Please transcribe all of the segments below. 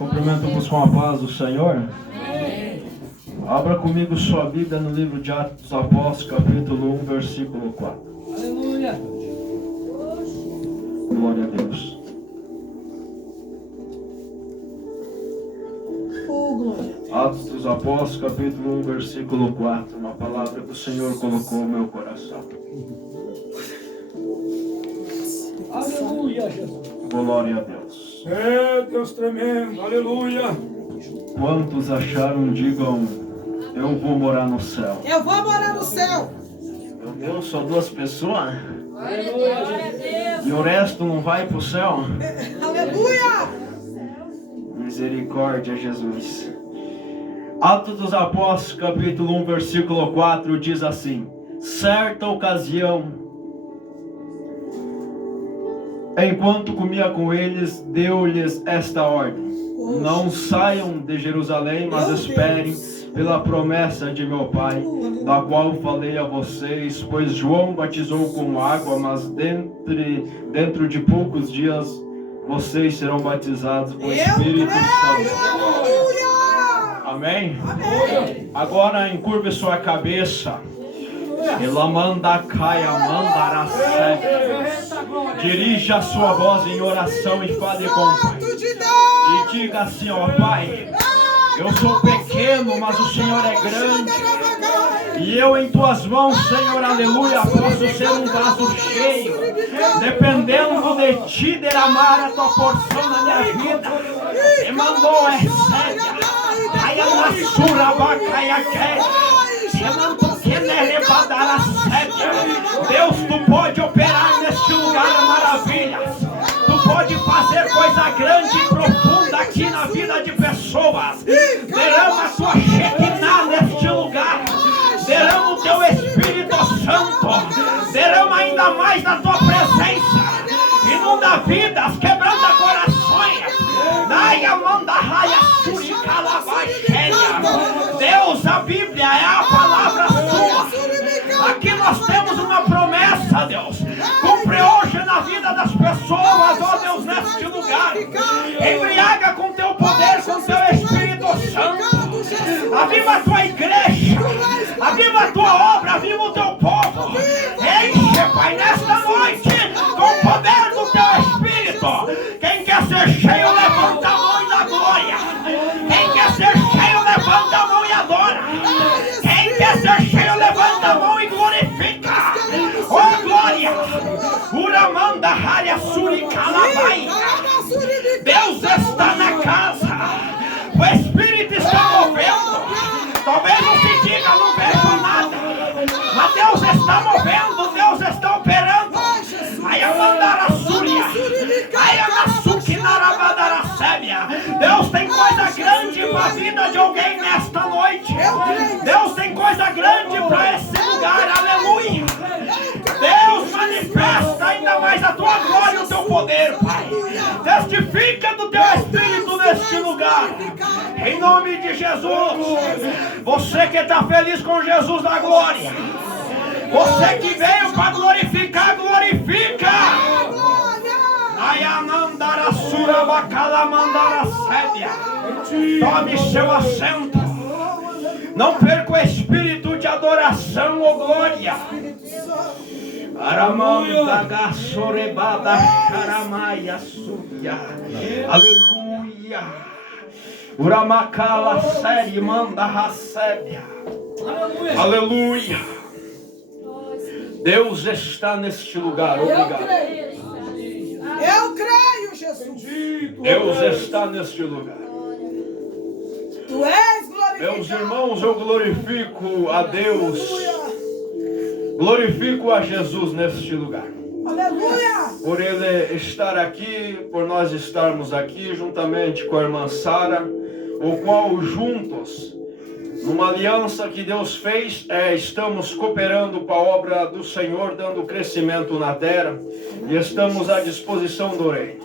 Cumprimento-vos com a paz do Senhor. Abra comigo sua Bíblia no livro de Atos dos Apóstolos, capítulo 1, versículo 4. Aleluia. Glória a Deus. Atos dos Apóstolos, capítulo 1, versículo 4. Uma palavra que o Senhor colocou no meu coração. Aleluia, Jesus. Glória a Deus. É Deus tremendo. Aleluia. Quantos acharam, digam, eu vou morar no céu. Eu vou morar no céu. Meu Deus, só duas pessoas? Aleluia, Jesus. E o resto não vai para o céu? Aleluia. Misericórdia, Jesus. Atos dos Apóstolos, capítulo 1, versículo 4, diz assim: certa ocasião, enquanto comia com eles, deu-lhes esta ordem: não saiam de Jerusalém, mas esperem pela promessa de meu Pai, da qual falei a vocês, pois João batizou com água, mas dentro de poucos dias vocês serão batizados com o Espírito Santo. Amém? Amém. Agora encurve sua cabeça. Ela manda caia, mandará sete. Dirija a sua voz em oração e fale com o Pai. E diga assim: ó Pai, eu sou pequeno, mas o Senhor é grande. E eu em tuas mãos, Senhor, aleluia, posso ser um vaso cheio, dependendo de ti, derramar a tua porção na minha vida. E mandou recebe. Ai, a sura vacaia quer. E mandou que levantar a sede. Deus, tu pode operar neste lugar maravilhas. Tu pode fazer coisa grande e profunda aqui na vida de pessoas. Derrama a tua Shekinah neste lugar. Derrama o teu Espírito Santo. Derrama ainda mais da tua presença. Inunda vidas, quebrando corações. Daia manda raia Deus, a Bíblia é a palavra sua. Aqui nós temos uma promessa, Deus. Cumpre hoje na vida das pessoas, ó Deus, neste lugar. Embriaga com teu poder, com teu Espírito Santo. Aviva a tua igreja. Aviva a tua obra, aviva o teu povo. Enche, Pai, nesta noite com o poder do teu Espírito. Quem quer ser cheio, levanta a mão e dá glória. Quem quer ser cheio, levanta a mão e adora. Quem quer ser cheio, levanta a mão e glorifica. Oh glória! Uramanda Haria Suricalabai. Deus está na casa. O Espírito está movendo. Talvez não se diga, não vejo nada. Mas Deus está movendo, Deus está operando. Aí a mandara Súria. Aí a Suquinarabadara Sébia. Deus tem coisa grande para a vida de alguém nesta noite. Deus tem coisa grande para esse lugar. Aleluia. Deus manifesta ainda mais a tua glória e o teu poder, Pai. Testifica do teu Espírito neste lugar. Em nome de Jesus. Você que está feliz com Jesus da glória. Você que veio para glorificar, glorifica. Nayanandara Surabacala Mandara Sédia. Tome seu assento. Não perca o espírito de adoração ou glória. Aramanda Gassorebada Charamaia Súria. Aleluia. Uramacala Série Manda Rassédia. Aleluia. Deus está neste lugar. Obrigado. Eu creio, Jesus. Deus está neste lugar. Tu és glorificado. Meus irmãos, eu glorifico a Deus. Glorifico a Jesus neste lugar. Aleluia. Por Ele estar aqui, por nós estarmos aqui juntamente com a irmã Sara, o qual juntos, numa aliança que Deus fez, estamos cooperando com a obra do Senhor, dando crescimento na terra, e estamos à disposição do reino.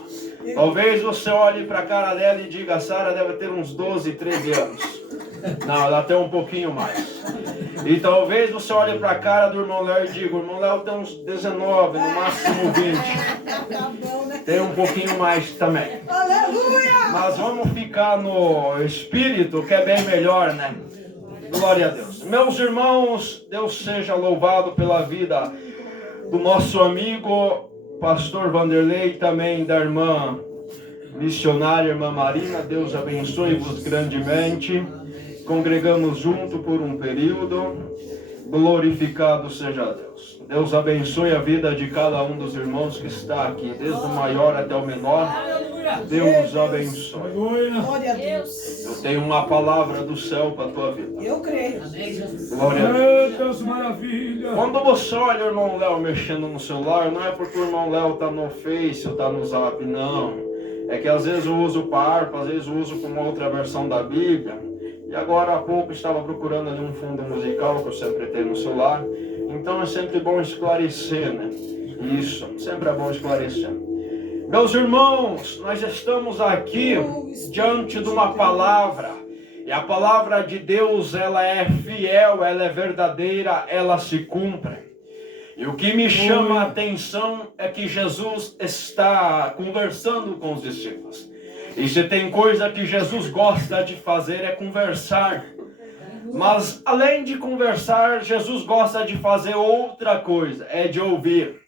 Talvez você olhe para a cara dela e diga: Sara deve ter uns 12, 13 anos. Não, ela tem um pouquinho mais. E talvez você olhe para a cara do irmão Léo e diga: o irmão Léo tem uns 19, no máximo 20. Tem um pouquinho mais também. Aleluia. Mas vamos ficar ficar no espírito, que é bem melhor, né? Glória a Deus. Meus irmãos, Deus seja louvado pela vida do nosso amigo pastor Vanderlei, também da irmã missionária, irmã Marina. Deus abençoe-vos grandemente. Congregamos junto por um período. Glorificado seja Deus. Deus abençoe a vida de cada um dos irmãos que está aqui, desde o maior até o menor. Deus abençoe. Glória a Deus. Eu tenho uma palavra do céu para a tua vida. Eu creio. Glória a Deus. Deus, maravilha. Quando você olha o irmão Léo mexendo no celular, não é porque o irmão Léo está no Face ou está no Zap, não. É que às vezes eu uso para harpa, às vezes eu uso com uma outra versão da Bíblia. E agora há pouco estava procurando ali um fundo musical que eu sempre tenho no celular. Então é sempre bom esclarecer, né? Isso, sempre é bom esclarecer. Meus irmãos, nós estamos aqui diante de uma palavra. E a palavra de Deus, ela é fiel, ela é verdadeira, ela se cumpre. E o que me chama a atenção é que Jesus está conversando com os discípulos. E se tem coisa que Jesus gosta de fazer é conversar. Mas além de conversar, Jesus gosta de fazer outra coisa, é de ouvir.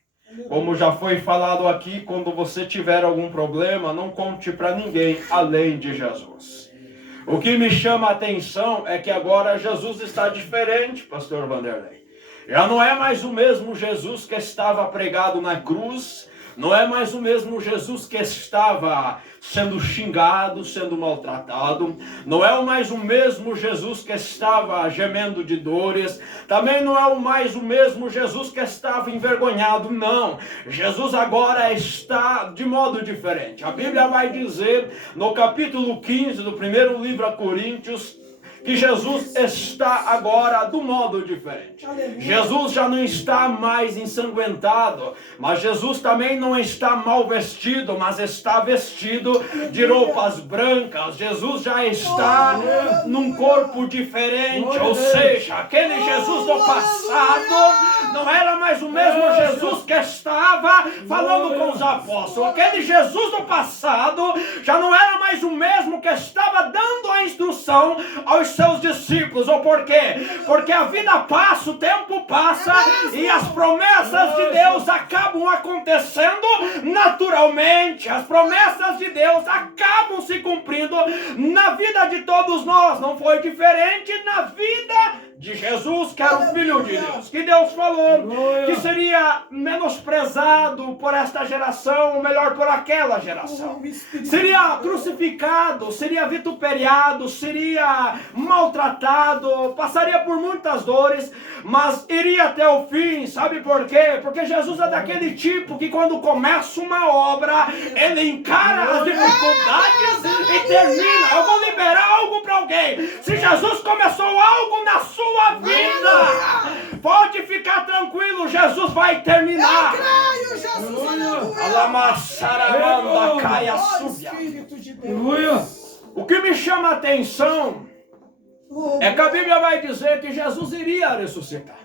Como já foi falado aqui, quando você tiver algum problema, não conte para ninguém além de Jesus. O que me chama a atenção é que agora Jesus está diferente, pastor Vanderlei. Já não é mais o mesmo Jesus que estava pregado na cruz. Não é mais o mesmo Jesus que estava sendo xingado, sendo maltratado. Não é mais o mesmo Jesus que estava gemendo de dores. Também não é mais o mesmo Jesus que estava envergonhado. Não. Jesus agora está de modo diferente. A Bíblia vai dizer no capítulo 15 do primeiro livro a Coríntios, que Jesus está agora do modo diferente. Aleluia. Jesus já não está mais ensanguentado, mas Jesus também não está mal vestido, mas está vestido de roupas brancas. Jesus já está num corpo diferente, ou seja, aquele Jesus do passado não era mais o mesmo Jesus que estava falando com os apóstolos. Aquele Jesus do passado já não era mais o mesmo que estava dando a instrução aos seus discípulos. Ou por quê? Porque a vida passa, o tempo passa e as promessas de Deus acabam acontecendo naturalmente. As promessas de Deus acabam se cumprindo na vida de todos nós. Não foi diferente na vida de Jesus, que era o Filho de Deus, que Deus falou que seria menosprezado por esta geração, ou melhor, por aquela geração. Seria crucificado, seria vituperiado, seria maltratado, passaria por muitas dores, mas iria até o fim. Sabe por quê? Porque Jesus é daquele tipo que quando começa uma obra, ele encara as dificuldades e termina. Eu vou liberar algo para alguém. Se Jesus começou algo na sua vida, pode ficar tranquilo, Jesus vai terminar. Eu creio, Jesus. Alamassaramanda caia súbia. O que me chama a atenção é que a Bíblia vai dizer que Jesus iria ressuscitar.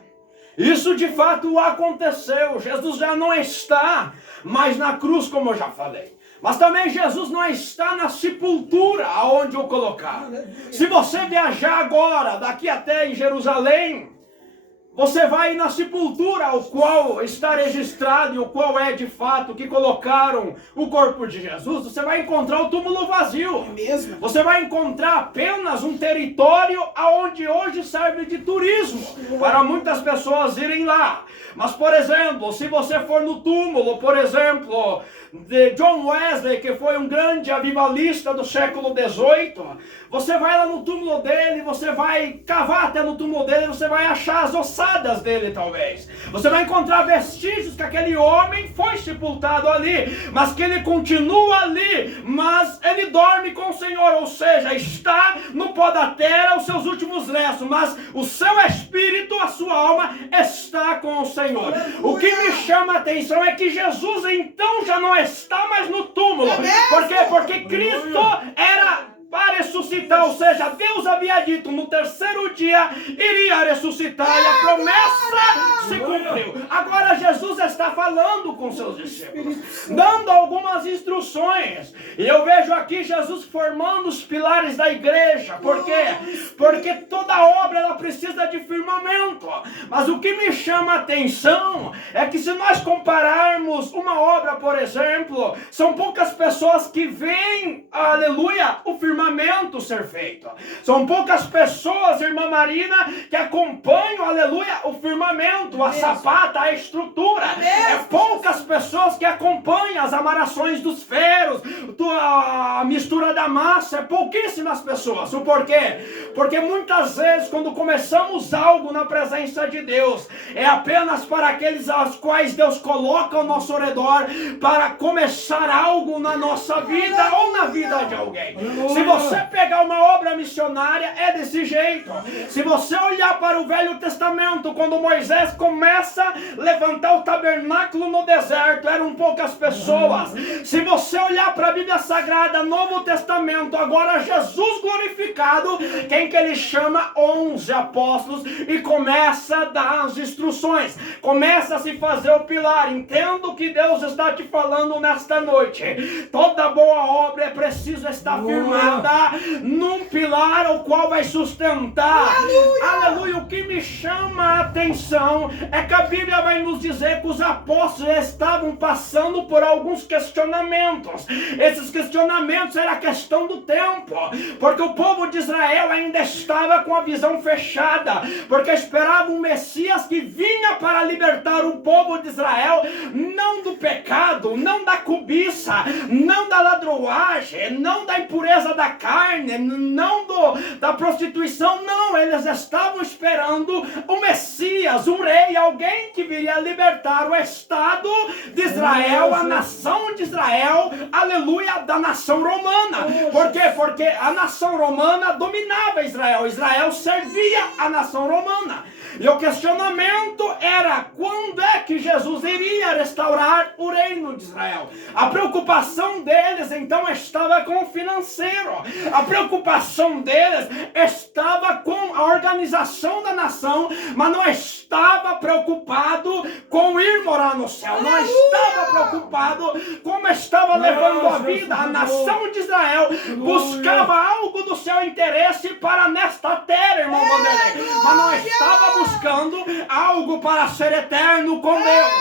Isso de fato aconteceu. Jesus já não está mais na cruz, como eu já falei. Mas também Jesus não está na sepultura aonde o colocaram. Se você viajar agora, daqui até em Jerusalém, você vai na sepultura, o qual está registrado e o qual é de fato que colocaram o corpo de Jesus. Você vai encontrar o túmulo vazio. Você vai encontrar apenas um território aonde hoje serve de turismo para muitas pessoas irem lá. Mas, por exemplo, se você for no túmulo, por exemplo, de John Wesley, que foi um grande avivalista do século XVIII, você vai lá no túmulo dele, você vai cavar até no túmulo dele, você vai achar as ossadas dele, talvez. Você vai encontrar vestígios que aquele homem foi sepultado ali, mas que ele continua ali, mas ele dorme com o Senhor, ou seja, está no pó da terra os seus últimos restos, mas o seu espírito, a sua alma está com o Senhor. O que me chama a atenção é que Jesus então já não está mais no túmulo. Por quê? Porque Cristo era para ressuscitar ressuscitar, ou seja, Deus havia dito no terceiro dia iria ressuscitar e a promessa se cumpriu. Agora Jesus está falando com seus discípulos, dando algumas instruções. E eu vejo aqui Jesus formando os pilares da igreja. Por quê? Porque toda obra ela precisa de firmamento. Mas o que me chama a atenção é que se nós compararmos uma obra, por exemplo, são poucas pessoas que veem, aleluia, o firmamento ser feito. São poucas pessoas, irmã Marina, que acompanham, aleluia, o firmamento, a sapata, a estrutura. É poucas pessoas que acompanham as amarrações dos ferros, a mistura da massa. É pouquíssimas pessoas. O porquê? Porque muitas vezes quando começamos algo na presença de Deus, é apenas para aqueles aos quais Deus coloca ao nosso redor para começar algo na nossa vida ou na vida de alguém. Se você pegar uma obra missionária, é desse jeito. Se você olhar para o Velho Testamento, quando Moisés começa a levantar o tabernáculo no deserto, eram poucas pessoas. Se você olhar para a Bíblia Sagrada, Novo Testamento, agora Jesus glorificado, quem que ele chama? 11 apóstolos e começa a dar as instruções, começa a se fazer o pilar. Entendo o que Deus está te falando nesta noite. Toda boa obra é preciso estar firmada num pilar o qual vai sustentar. Aleluia. O que me chama a atenção é que a Bíblia vai nos dizer que os apóstolos estavam passando por alguns questionamentos. Esses questionamentos era a questão do tempo, porque o povo de Israel ainda estava com a visão fechada, porque esperava um Messias que vinha para libertar o povo de Israel, não do pecado, não da cobiça, não da ladroagem, não da impureza da carne, não da prostituição, não. Eles estavam esperando o Messias, um rei, alguém que viria libertar o Estado de Israel, a nação de Israel, aleluia, da nação romana. Por quê? Porque a nação romana dominava Israel, Israel servia a nação romana. E o questionamento era: quando é que Jesus iria restaurar o reino de Israel? A preocupação deles então estava com o financeiro. A preocupação deles estava com a organização da nação, mas não estava preocupado com ir morar no céu. Não estava preocupado como estava levando a vida. A nação de Israel buscava algo do seu interesse para nesta terra, irmão Vanderlei, mas não estava buscando algo para ser eterno com Deus.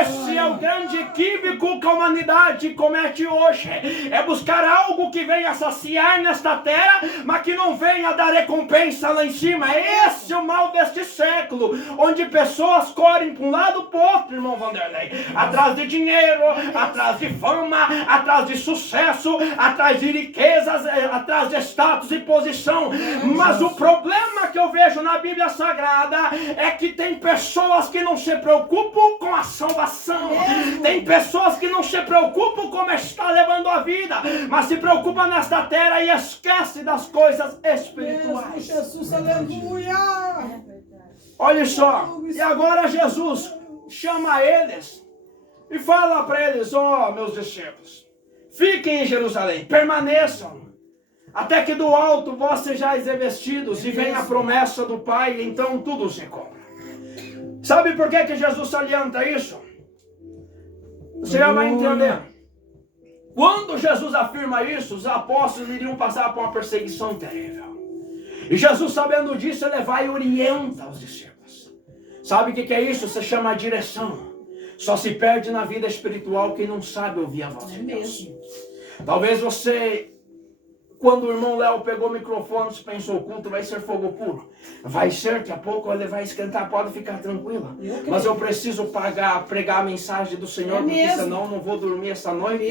Esse é o grande equívoco que a humanidade comete hoje. É buscar algo que venha saciar nesta terra, mas que não venha dar recompensa lá em cima. Esse é o mal deste século, onde pessoas correm para um lado para o outro, irmão Vanderlei, atrás de dinheiro, atrás de fama, atrás de sucesso, atrás de riquezas, atrás de status e posição. Mas o problema que eu vejo na Bíblia Sagrada é que tem pessoas que não se preocupam com a salvação. Tem pessoas que não se preocupam como está levando a vida, mas se preocupam nesta terra e esquece das coisas espirituais. Jesus, aleluia. Olha só, e agora Jesus chama eles e fala para eles: ó, meus discípulos, fiquem em Jerusalém, permaneçam, até que do alto vós sejais revestidos e venha a promessa do Pai, então tudo se cumpra. Sabe por que Jesus salienta isso? Você já vai entender. Quando Jesus afirma isso, os apóstolos iriam passar por uma perseguição terrível. E Jesus, sabendo disso, ele vai e orienta os discípulos. Sabe o que é isso? Você chama a direção. Só se perde na vida espiritual quem não sabe ouvir a voz de Deus. Talvez você, quando o irmão Léo pegou o microfone, você pensou: o culto vai ser fogo puro. Vai ser, daqui a pouco ele vai esquentar, pode ficar tranquila. Mas eu preciso pregar a mensagem do Senhor, porque senão eu não vou dormir essa noite.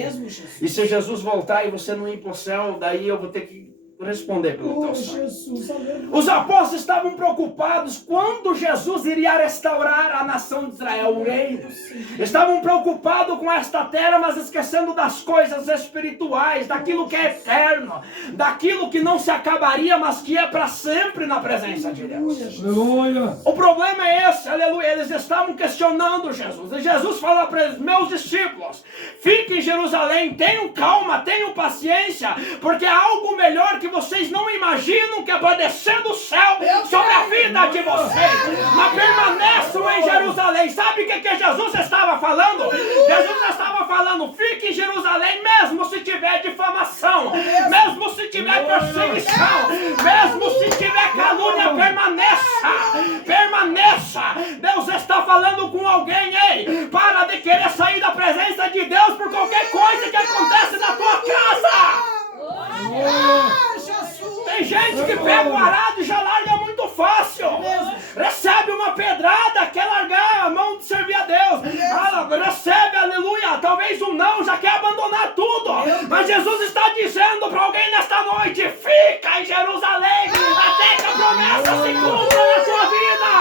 E se Jesus voltar e você não ir para o céu, daí eu vou ter que responder pelo teu sangue. Jesus, aleluia. Os apóstolos estavam preocupados quando Jesus iria restaurar a nação de Israel, o reino. Estavam preocupados com esta terra, mas esquecendo das coisas espirituais, daquilo que é eterno, daquilo que não se acabaria, mas que é para sempre na presença de Deus. Aleluia. O problema é esse, aleluia. Eles estavam questionando Jesus. E Jesus fala para eles: meus discípulos, fiquem em Jerusalém, tenham calma, tenham paciência, porque há algo melhor que vocês não imaginam que é para descer do céu sobre a vida de vocês. Mas permaneçam em Jerusalém. Sabe o que Jesus estava falando? Jesus estava falando: fique em Jerusalém, mesmo se tiver difamação, mesmo se tiver perseguição, mesmo se tiver calúnia, permaneça. Deus está falando com alguém: ei, para de querer sair da presença de Deus por qualquer coisa que acontece na tua casa. Tem gente que pega o arado e já larga muito fácil. Recebe uma pedrada, quer largar a mão de servir a Deus. Recebe, aleluia, talvez um não, já quer abandonar tudo. Mas Jesus está dizendo para alguém nesta noite: fica em Jerusalém até que a promessa se cumpra na tua vida.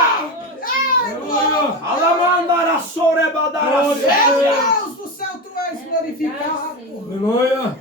Alamandara sorebadara. Deus do céu, tu és glorificado. Aleluia.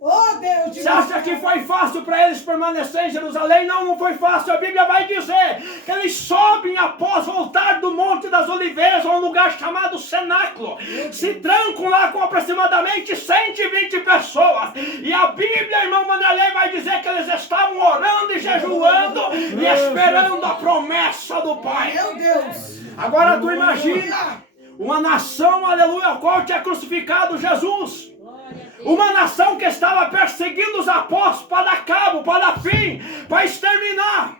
Oh Deus, Você acha que foi fácil para eles permanecer em Jerusalém? Não, não foi fácil. A Bíblia vai dizer que eles sobem após voltar do Monte das Oliveiras a um lugar chamado Cenáculo. Se trancam lá com aproximadamente 120 pessoas. E a Bíblia, irmão Vanderlei, vai dizer que eles estavam orando e jejuando e esperando a promessa do Pai. meu Deus. Agora tu imagina uma nação, aleluia, ao qual tinha crucificado Jesus. Uma nação que estava perseguindo os apóstolos para dar cabo, para dar fim, para exterminar.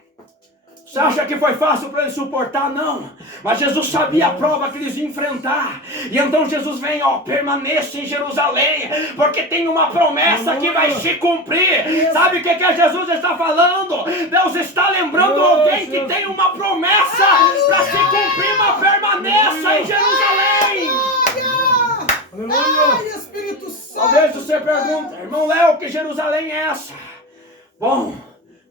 Você acha que foi fácil para eles suportar? Não. Mas Jesus sabia a prova que eles iam enfrentar. E então Jesus vem: ó, permaneça em Jerusalém, porque tem uma promessa que vai se cumprir. Sabe o que Jesus está falando? Deus está lembrando alguém que tem uma promessa para se cumprir, mas permaneça em Jerusalém. Ai, Espírito Santo. Talvez você pergunte: irmão Léo, que Jerusalém é essa? Bom,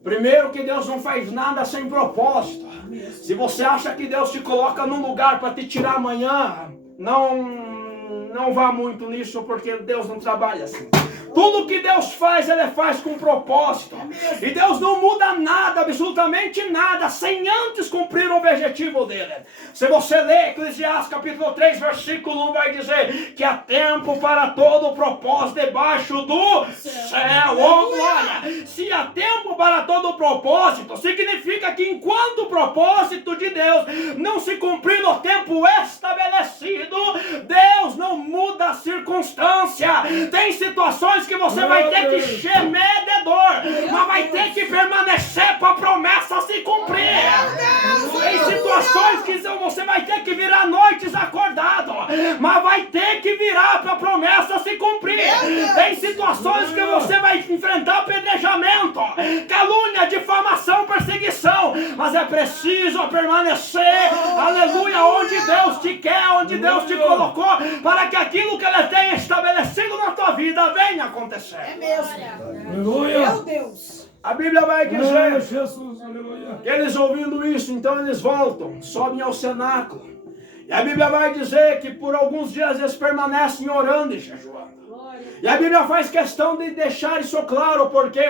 primeiro que Deus não faz nada sem propósito. Se você acha que Deus te coloca num lugar para te tirar amanhã, não vá muito nisso, porque Deus não trabalha assim. Tudo que Deus faz, Ele faz com propósito. E Deus não muda nada, absolutamente nada, sem antes cumprir o objetivo dele. Se você ler Eclesiastes capítulo 3, versículo 1, vai dizer que há tempo para todo o propósito debaixo do céu. Oh, glória! Se há tempo para todo o propósito, significa que enquanto o propósito de Deus não se cumprir no tempo estabelecido, Deus não muda a circunstância. Tem situações que você vai ter que gemer de dor, mas vai ter que permanecer para a promessa se cumprir. Tem situações que você vai ter que virar noites acordado, mas vai ter que virar para a promessa se cumprir. Tem situações que você vai enfrentar apedrejamento, calúnia, difamação, perseguição, mas é preciso permanecer, aleluia, onde Deus te quer, onde Deus te colocou, para que aquilo que Ele tem estabelecido na tua vida venha acontecer. É mesmo. Aleluia. Meu Deus. A Bíblia vai dizer Jesus. Aleluia. que eles, ouvindo isso, então eles voltam, sobem ao cenáculo. E a Bíblia vai dizer que por alguns dias eles permanecem orando e jejuando. E a Bíblia faz questão de deixar isso claro. Por quê?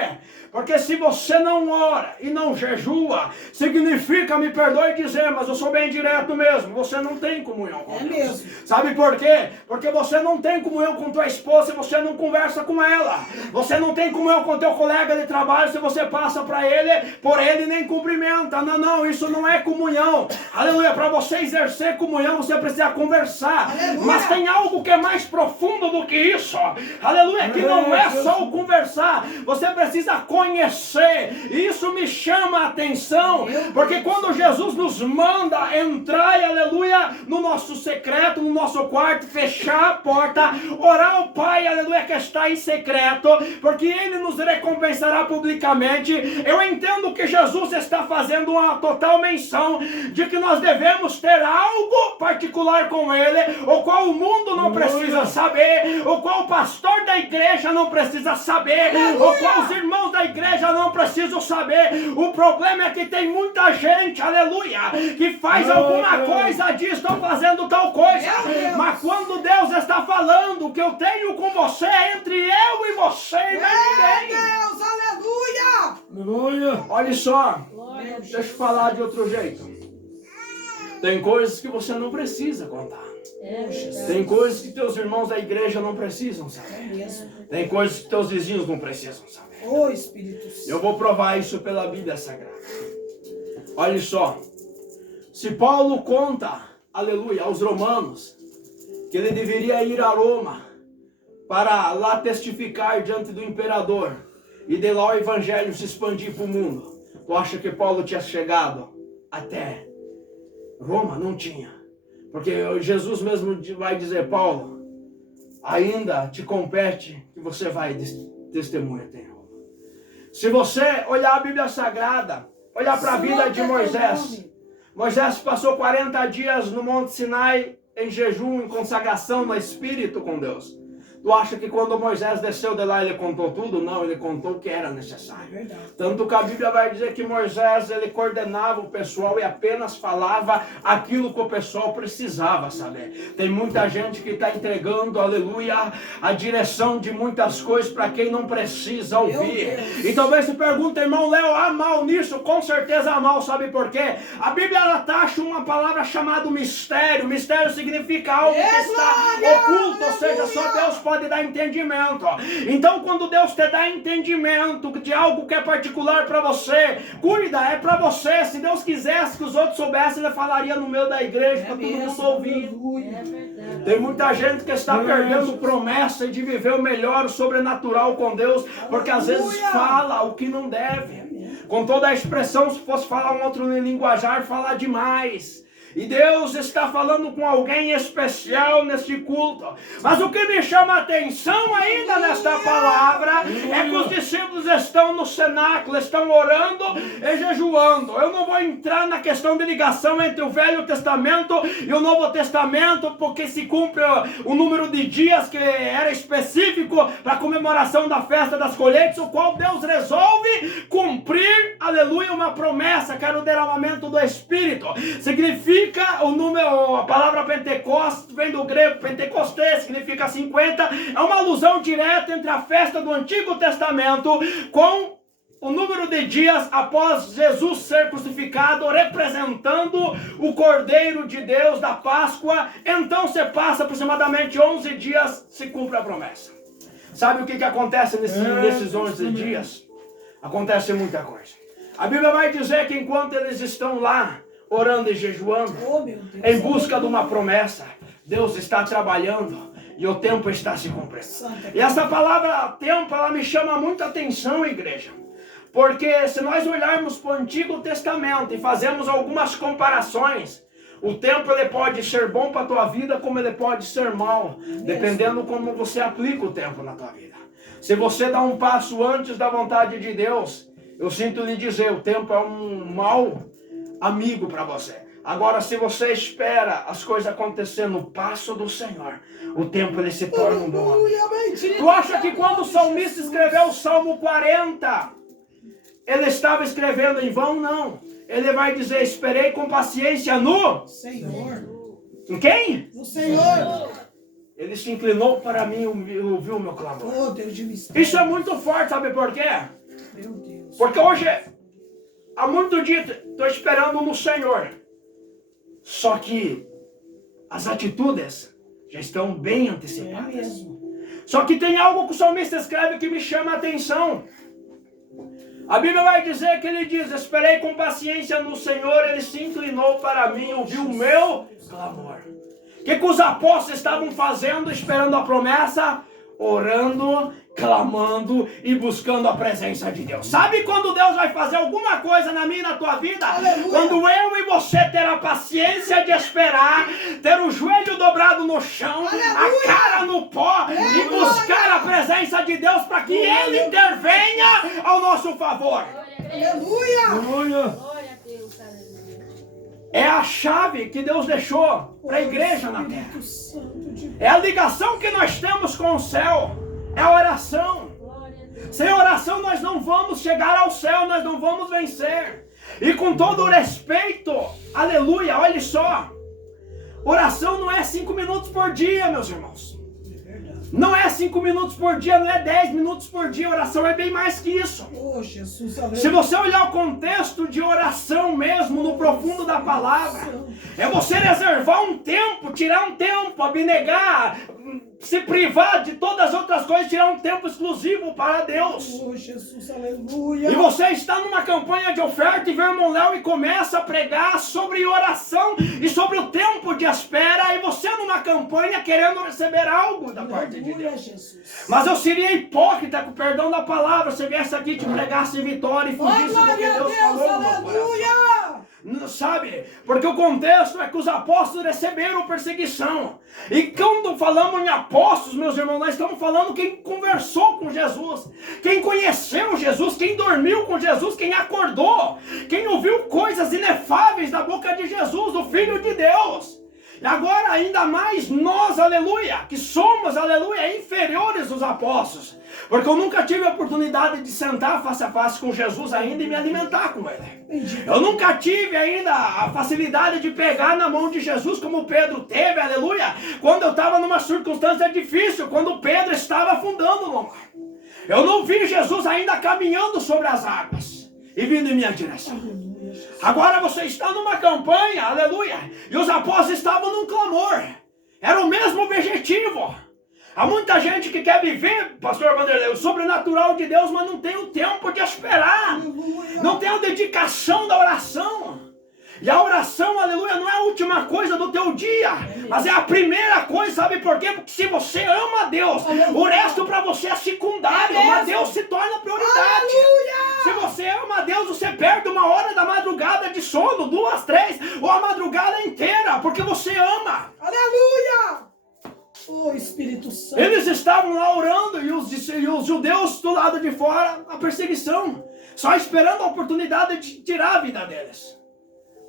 Porque se você não ora e não jejua, significa, me perdoe dizer, mas eu sou bem direto mesmo, você não tem comunhão com Deus. Mesmo. Sabe por quê? Porque você não tem comunhão com tua esposa se você não conversa com ela. Você não tem comunhão com teu colega de trabalho se você passa por ele nem cumprimenta. Não, isso não é comunhão. Aleluia, para você exercer comunhão, você precisa conversar. Aleluia. Mas tem algo que é mais profundo do que isso. Aleluia, que não é só o conversar. Você precisa conhecer. Isso me chama a atenção, porque quando Jesus nos manda entrar, aleluia, no nosso secreto, no nosso quarto, fechar a porta, orar ao Pai, aleluia, que está em secreto, porque Ele nos recompensará publicamente. Eu entendo que Jesus está fazendo uma total menção de que nós devemos ter algo particular com Ele, o qual o mundo não precisa saber, o qual o pastor da da igreja não precisa saber, o qual os irmãos da igreja não precisam saber. O problema é que tem muita gente, aleluia, que faz alguma coisa disso, estão fazendo tal coisa. Mas quando Deus está falando, o que eu tenho com você é entre eu e você, não é ninguém. Deus, aleluia. Aleluia. Olha só, deixa eu falar de outro jeito. Tem coisas que você não precisa contar. Tem coisas que teus irmãos da igreja não precisam saber. Tem coisas que teus vizinhos não precisam saber. Ô Espírito Santo. Eu vou provar isso pela Bíblia Sagrada. Olha só. Se Paulo conta, aleluia, aos romanos, que ele deveria ir a Roma para lá testificar diante do imperador e de lá o evangelho se expandir para o mundo. Tu acha que Paulo tinha chegado até Roma? Não tinha. Porque Jesus mesmo vai dizer, Paulo, ainda te compete que você vai testemunhar até Roma. Se você olhar a Bíblia Sagrada, olhar para a vida de Moisés, Moisés passou 40 dias no Monte Sinai em jejum, em consagração no Espírito com Deus. Tu acha que quando Moisés desceu de lá ele contou tudo? Não, ele contou o que era necessário. Tanto que a Bíblia vai dizer que Moisés ele coordenava o pessoal e apenas falava aquilo que o pessoal precisava saber. Tem muita gente que está entregando, aleluia, a direção de muitas coisas para quem não precisa ouvir. E talvez se pergunte, irmão Léo, há mal nisso? Com certeza há mal, sabe por quê? A Bíblia ela taxa uma palavra chamada mistério. Mistério significa algo que está oculto, ou seja, só Deus pode dar entendimento. Então quando Deus te dá entendimento de algo que é particular para você, cuida, é para você. Se Deus quisesse que os outros soubessem, ele falaria no meio da igreja para todo mundo ouvir. Tem muita gente que está perdendo promessa de viver o melhor, o sobrenatural com Deus, porque às vezes fala o que não deve. Com toda a expressão, se fosse falar um outro linguajar, falar demais. E Deus está falando com alguém especial neste culto. Mas o que me chama a atenção ainda nesta palavra é que os discípulos estão no cenáculo, estão orando e jejuando. Eu não vou entrar na questão de ligação entre o Velho Testamento e o Novo Testamento, porque se cumpre o número de dias que era específico para a comemoração da festa das colheitas, o qual Deus resolve cumprir, aleluia, uma promessa, que era o derramamento do Espírito. Significa o número, a palavra Pentecostes vem do grego Pentecostes, significa 50, é uma alusão direta entre a festa do Antigo Testamento com o número de dias após Jesus ser crucificado, representando o Cordeiro de Deus da Páscoa. Então se passa aproximadamente 11 dias, se cumpre a promessa. Sabe o que acontece nesses 11 dias? Acontece muita coisa. A Bíblia vai dizer que enquanto eles estão lá orando e jejuando, em busca de uma promessa, Deus está trabalhando e o tempo está se cumprindo. E essa palavra tempo, ela me chama muita atenção, igreja, porque se nós olharmos para o Antigo Testamento e fazemos algumas comparações, o tempo ele pode ser bom para a tua vida, como ele pode ser mal, dependendo como você aplica o tempo na tua vida. Se você dá um passo antes da vontade de Deus, eu sinto lhe dizer, o tempo é um mau amigo para você. Agora, se você espera as coisas acontecer no passo do Senhor, o tempo ele se torna um bom amigo. Tu acha que quando o salmista escreveu o Salmo 40, ele estava escrevendo em vão? Não. Ele vai dizer, esperei com paciência no Senhor. Em quem? No Senhor. Ele se inclinou para mim e ouviu o meu clamor. Oh, Deus de mistério. Isso é muito forte, sabe por quê? Meu Deus. Porque hoje, há muito dia, estou esperando no Senhor. Só que as atitudes já estão bem antecipadas. Só que tem algo que o salmista escreve que me chama a atenção. A Bíblia vai dizer que ele diz, esperei com paciência no Senhor, ele se inclinou para mim, ouviu o meu clamor. O que os apóstolos estavam fazendo, esperando a promessa? Orando, clamando e buscando a presença de Deus. Sabe quando Deus vai fazer alguma coisa na minha e na tua vida? Aleluia. Quando eu e você ter a paciência de esperar, ter o joelho dobrado no chão, aleluia, a cara no pó, aleluia, e buscar a presença de Deus para que Ele intervenha ao nosso favor. Aleluia! Aleluia! É a chave que Deus deixou para a igreja na terra. É a ligação que nós temos com o céu. É oração. Sem oração nós não vamos chegar ao céu, nós não vamos vencer. E com todo o respeito, aleluia, olhe só. Oração não é 5 minutos por dia, meus irmãos. Não é 5 minutos por dia, não é 10 minutos por dia. Oração é bem mais que isso. Oh, Jesus, Se você olhar o contexto de oração mesmo, no profundo da palavra, é você reservar um tempo, tirar um tempo, abnegar, se privar de todas as outras coisas, tirar um tempo exclusivo para Deus. Oh, Jesus, aleluia. E você está numa campanha de oferta e vê o irmão Léo e começa a pregar sobre oração e sobre o tempo de espera, e você numa campanha querendo receber algo da parte de Deus. Jesus. Mas eu seria hipócrita, com perdão da palavra, se eu viesse aqui e te pregasse vitória e fugisse do que Deus falou no meu coração. Aleluia. Não sabe? Porque o contexto é que os apóstolos receberam perseguição. E quando falamos em apóstolos, meus irmãos, nós estamos falando quem conversou com Jesus, quem conheceu Jesus, quem dormiu com Jesus, quem acordou, quem ouviu coisas inefáveis da boca de Jesus, do Filho de Deus. E agora ainda mais nós, aleluia, que somos, aleluia, inferiores aos apóstolos. Porque eu nunca tive a oportunidade de sentar face a face com Jesus ainda e me alimentar com Ele. Eu nunca tive ainda a facilidade de pegar na mão de Jesus como Pedro teve, aleluia, quando eu estava numa circunstância difícil, quando Pedro estava afundando no mar. Eu não vi Jesus ainda caminhando sobre as águas e vindo em minha direção. Agora você está numa campanha, aleluia, e os apóstolos estavam num clamor. Era o mesmo objetivo. Há muita gente que quer viver, pastor Vanderlei, o sobrenatural de Deus, mas não tem o tempo de esperar. Não tem a dedicação da oração. E a oração, aleluia, não é a última coisa do teu dia, mas é a primeira coisa, sabe por quê? Porque se você ama a Deus, o resto para você é secundário, mas Deus se torna prioridade. Se você ama a Deus, você perde 1 hora da madrugada de sono, 2, 3, ou a madrugada inteira, porque você ama. Aleluia! Oh, Espírito Santo. Eles estavam lá orando e os judeus do lado de fora, a perseguição, só esperando a oportunidade de tirar a vida deles.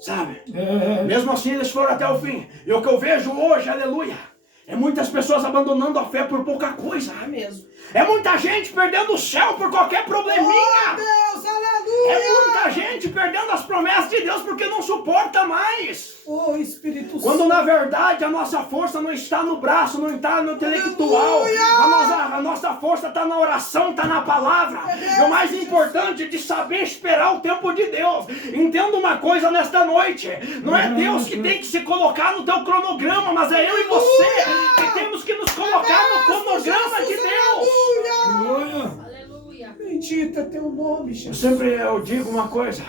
Sabe? Mesmo assim eles foram até o fim. E o que eu vejo hoje, aleluia, é muitas pessoas abandonando a fé por pouca coisa. É mesmo. É muita gente perdendo o céu por qualquer probleminha. Oh, Deus, aleluia. É muita gente perdendo as promessas de Deus porque não suporta mais. Oh, Espírito Santo. Quando na verdade a nossa força não está no braço, não está no intelectual. A nossa força está na oração, está na palavra. E o mais importante é de saber esperar o tempo de Deus. Entenda uma coisa nesta noite. Não é Deus que tem que se colocar no teu cronograma, mas é eu e você que temos que nos colocar no cronograma de Deus. Aleluia. Bendito é teu nome, Jesus. Eu digo uma coisa.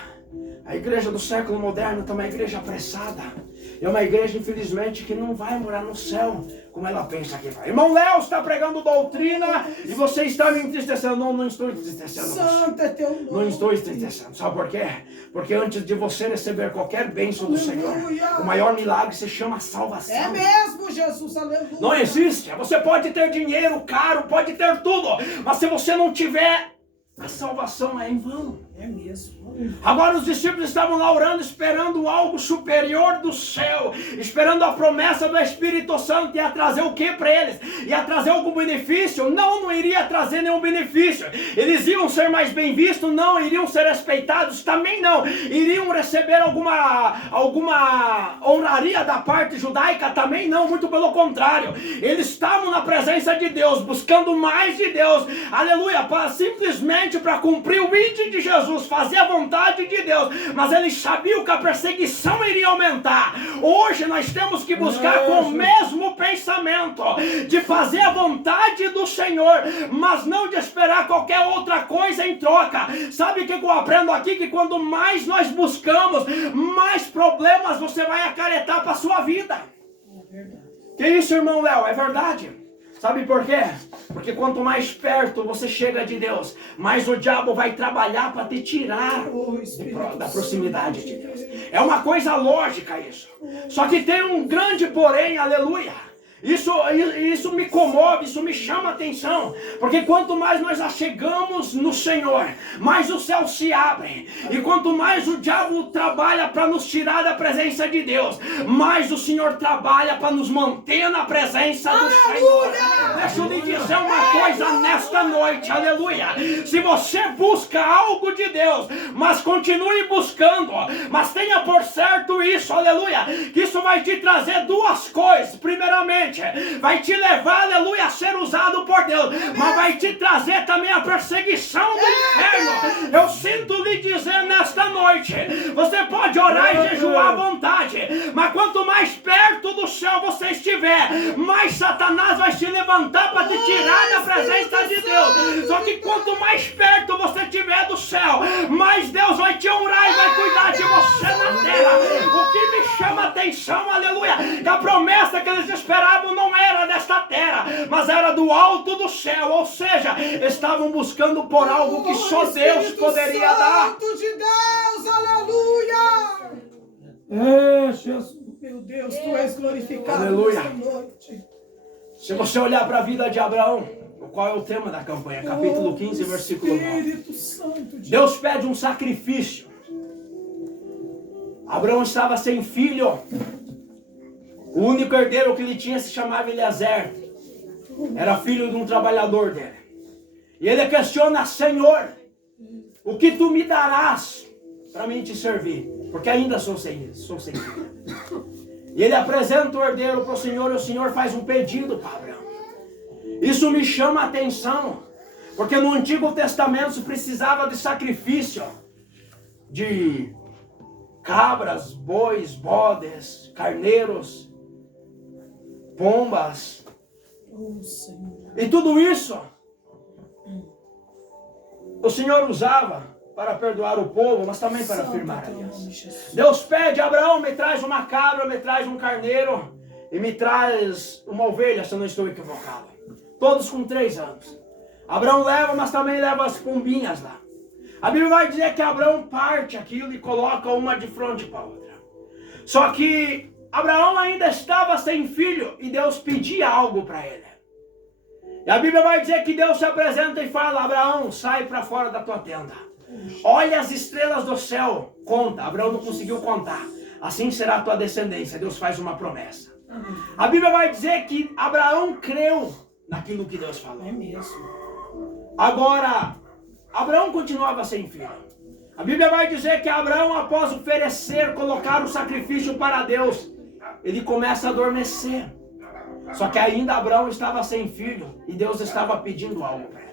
A igreja do século moderno está uma igreja apressada. É uma igreja, infelizmente, que não vai morar no céu como ela pensa que vai. Irmão Léo está pregando doutrina e você está me entristecendo. Não estou entristecendo. Santo é teu nome. Não estou entristecendo. Sabe por quê? Porque antes de você receber qualquer bênção do Senhor, o maior milagre se chama salvação. É mesmo, Jesus, aleluia. Não existe. Você pode ter dinheiro caro, pode ter tudo, mas se você não tiver, a salvação é em vão. É mesmo. Agora os discípulos estavam lá orando, esperando algo superior do céu, esperando a promessa do Espírito Santo. Ia trazer o que para eles? Ia trazer algum benefício? Não iria trazer nenhum benefício. Eles iam ser mais bem vistos? Não. Iriam ser respeitados? Também não. Iriam receber alguma honraria da parte judaica? Também não. Muito pelo contrário. Eles estavam na presença de Deus, buscando mais de Deus, aleluia, simplesmente para cumprir o ide de Jesus, fazer a vontade de Deus, mas eles sabiam que a perseguição iria aumentar. Hoje nós temos que buscar com o mesmo pensamento, de fazer a vontade do Senhor, mas não de esperar qualquer outra coisa em troca. Sabe o que eu aprendo aqui? Que quando mais nós buscamos, mais problemas você vai acarretar para a sua vida. Que isso, irmão Léo? É verdade. Sabe por quê? Porque quanto mais perto você chega de Deus, mais o diabo vai trabalhar para te tirar da proximidade de Deus. É uma coisa lógica isso. Só que tem um grande porém, aleluia. Isso me comove, isso me chama a atenção, porque quanto mais nós achegamos no Senhor, mais os céus se abrem, e quanto mais o diabo trabalha para nos tirar da presença de Deus, mais o Senhor trabalha para nos manter na presença do Senhor. Deixa eu lhe dizer uma coisa nesta noite, aleluia, se você busca algo de Deus, mas continue buscando, mas tenha por certo isso, aleluia, que isso vai te trazer duas coisas. Primeiramente, vai te levar, aleluia, a ser usado por Deus, mas vai te trazer também a perseguição do inferno. Eu sinto lhe dizer nesta noite, você pode orar e jejuar à vontade, mas quanto mais perto do céu você estiver, mais Satanás vai se levantar para te tirar da presença de Deus. Só que quanto mais perto você estiver do céu, mais Deus vai te honrar e vai cuidar de você na terra. O que me chama a atenção, aleluia, que a promessa que eles esperavam não era desta terra, mas era do alto do céu, ou seja, estavam buscando por algo que só Deus poderia dar. Santo de Deus, aleluia! É, Jesus. Meu Deus, tu és glorificado Aleluia. nesta noite. Se você olhar para a vida de Abraão, qual é o tema da campanha? Capítulo 15, versículo 9. Espírito Santo de Deus pede um sacrifício. Abraão estava sem filho. O único herdeiro que ele tinha se chamava Eliezer. Era filho de um trabalhador dele. E ele questiona: Senhor, o que tu me darás para mim te servir? Porque ainda sou sem filho. E ele apresenta o herdeiro para o Senhor, e o Senhor faz um pedido para Abraão. Isso me chama a atenção, porque no Antigo Testamento se precisava de sacrifício de cabras, bois, bodes, carneiros, pombas, e tudo isso o Senhor usava para perdoar o povo, mas também para firmar a aliança. Deus pede: Abraão, me traz uma cabra, me traz um carneiro e me traz uma ovelha, se eu não estou equivocado. Todos com 3 anos. Abraão leva, mas também leva as pombinhas lá. A Bíblia vai dizer que Abraão parte aquilo e coloca uma de frente para a outra. Só que Abraão ainda estava sem filho e Deus pedia algo para ele. E a Bíblia vai dizer que Deus se apresenta e fala: Abraão, sai para fora da tua tenda. Olha as estrelas do céu, conta. Abraão não conseguiu contar. Assim será a tua descendência. Deus faz uma promessa. A Bíblia vai dizer que Abraão creu naquilo que Deus falou. É mesmo. Agora, Abraão continuava sem filho. A Bíblia vai dizer que Abraão, após oferecer, colocar o sacrifício para Deus, ele começa a adormecer. Só que ainda Abraão estava sem filho e Deus estava pedindo algo para ele.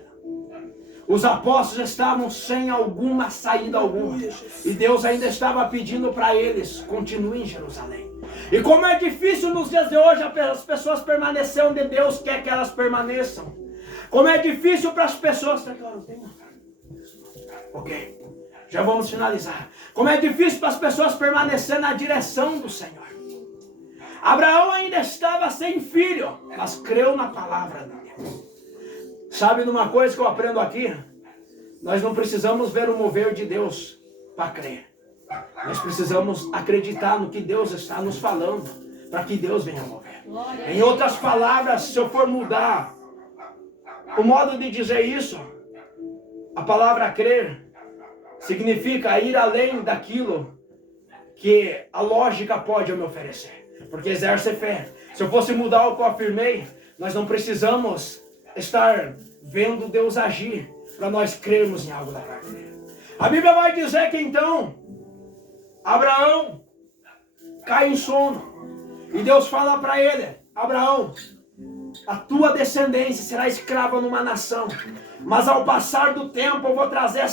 Os apóstolos estavam sem alguma saída alguma. E Deus ainda estava pedindo para eles: continuem em Jerusalém. E como é difícil nos dias de hoje as pessoas permanecerem onde Deus quer que elas permaneçam. Como é difícil para as pessoas... Ok, já vamos finalizar. Como é difícil para as pessoas permanecer na direção do Senhor. Abraão ainda estava sem filho, mas creu na palavra de Deus. Sabe de uma coisa que eu aprendo aqui? Nós não precisamos ver o mover de Deus para crer. Nós precisamos acreditar no que Deus está nos falando, para que Deus venha mover. Em outras palavras, se eu for mudar o modo de dizer isso, a palavra crer significa ir além daquilo que a lógica pode me oferecer. Porque exerce fé. Se eu fosse mudar o que eu afirmei, nós não precisamos estar vendo Deus agir para nós crermos em algo da parte dele. A Bíblia vai dizer que então Abraão cai em sono e Deus fala para ele: Abraão, a tua descendência será escrava numa nação, mas ao passar do tempo eu vou trazer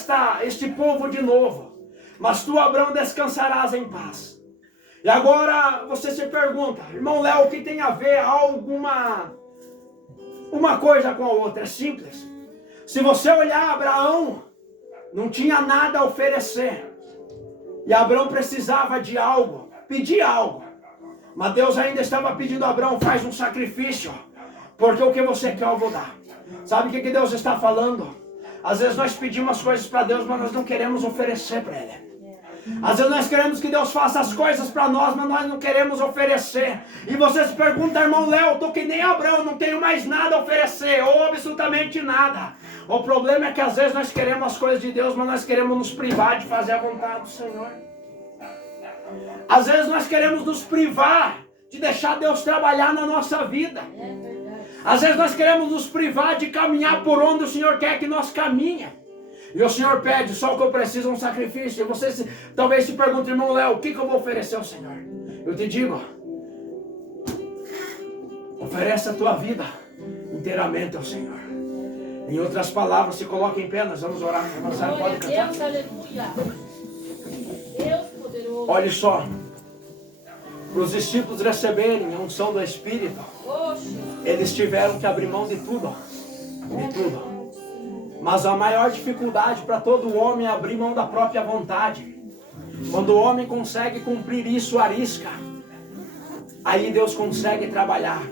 este povo de novo, mas tu, Abraão, descansarás em paz. E agora você se pergunta: irmão Léo, o que tem a ver uma coisa com a outra? É simples. Se você olhar, Abraão não tinha nada a oferecer. E Abraão precisava de algo, pedia algo. Mas Deus ainda estava pedindo a Abraão: faz um sacrifício, porque o que você quer eu vou dar. Sabe o que Deus está falando? Às vezes nós pedimos as coisas para Deus, mas nós não queremos oferecer para Ele. Às vezes nós queremos que Deus faça as coisas para nós, mas nós não queremos oferecer. E você se pergunta, irmão Léo, eu estou que nem Abraão, não tenho mais nada a oferecer, ou absolutamente nada. O problema é que às vezes nós queremos as coisas de Deus, mas nós queremos nos privar de fazer a vontade do Senhor. Às vezes nós queremos nos privar de deixar Deus trabalhar na nossa vida. Às vezes nós queremos nos privar de caminhar por onde o Senhor quer que nós caminhe. E o Senhor pede, só o que eu preciso é um sacrifício. E você talvez se pergunte, irmão Léo, o que eu vou oferecer ao Senhor? Eu te digo, oferece a tua vida inteiramente ao Senhor. Em outras palavras, se coloca em pé, nós vamos orar. Glória a Deus, aleluia. Deus poderoso. Olha só, para os discípulos receberem a unção do Espírito, eles tiveram que abrir mão de tudo. De tudo. Mas a maior dificuldade para todo homem é abrir mão da própria vontade. Quando o homem consegue cumprir isso, arisca, aí Deus consegue trabalhar.